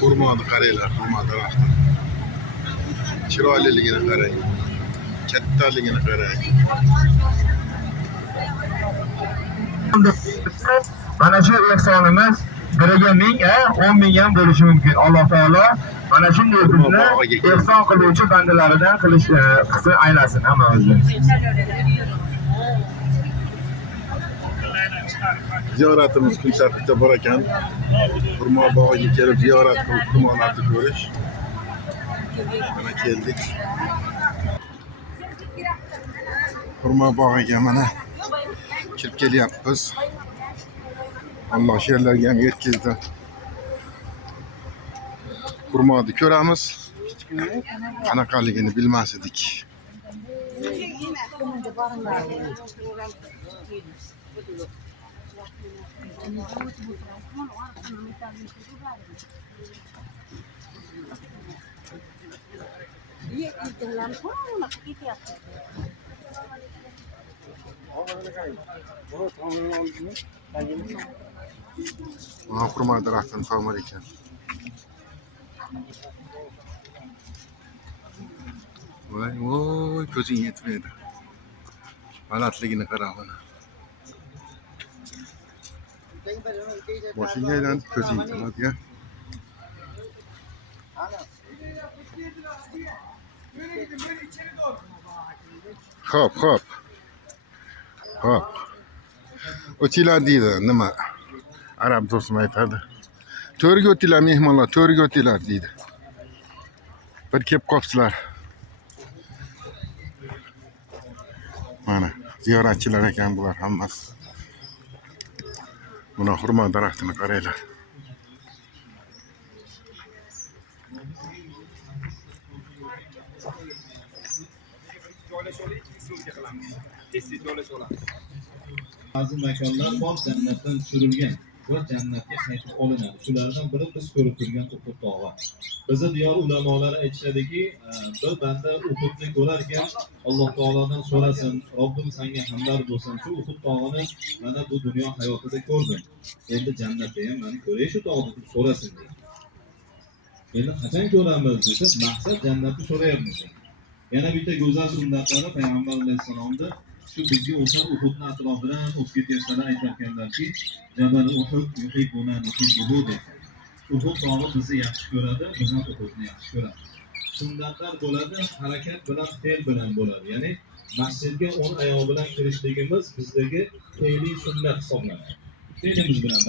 Hurmoni qaranglar, hurma daraxti. Chiroyliligini qarang. Kattaligini qarang. Mana shu ehsonimiz biriga 1000, 10 ming ham bo'lishi mumkin. Alloh taolo mana shunday bizni ehson qiluvchi bandalaridan qilsin aylasin hammamizni. Ziyoratimiz kun tartibda bor ekan. Hurmo bog'iga kelib ziyorat qilib hurmolarni ko'rish. Mana keldik. Hurmo bog'iga mana kirib kelyapmiz. Alloh sherlarga ham yetkazdi. Hurmoni ko'ramiz. Qanaqaligini bilmas edik. Mana hurma daraxtini tomir ekan. Voy, ko'zing yetmaydi. Balandligini qara mana. Boshingga aylanib ko'zing yetmaydi. Hop. O'tinglar deydi, nima? Arab do'stim aytadi. To'rga o'tinglar mehmonlar, to'rga o'tinglar deydi. Bir kelib qopsizlar. Mana ziyoratchilar ekan bular hammasi. Buna hurma daraxtini qaranglar. Ba'zi makonlar bor jannatdan tushirilgan va jannatga qaytib olinadi. Shulardan biri biz ko'rib turgan Uhud tog'i. Bizni diyor ulamolari aytishadiki, bir banda Uhudni ko'rarkan Alloh taolodan so'rasin, Robbim senga hamdard bo'lsin. Shu Uhud tog'ini mana bu dunyo hayotida ko'rdim. Endi jannatda ham meni ko'ray shu tog'ni deb so'rasin deydi. Endi qachon ko'ramiz desa, maqsad jannatni so'rayapmiz. Yana bitta go'zal sunnatlari payg'ambar alayhissalomda shu bizga o'sha Uhudni atrofidan o'tib ketayotganlar aytganlarki, Jabal Uhud yuhibbuna nuhibbuhu deb. Uhud tog'i bizni yaxshi ko'radi, biz ham Uhudni yaxshi ko'ramiz. Sunnatlar bo'ladi, harakat bilan, fe'l bilan bo'ladi. Ya'ni masjidga 10 oyoq bilan kirishligimiz bizdagi fe'liy sunnat hisoblanadi. Fe'limiz bilan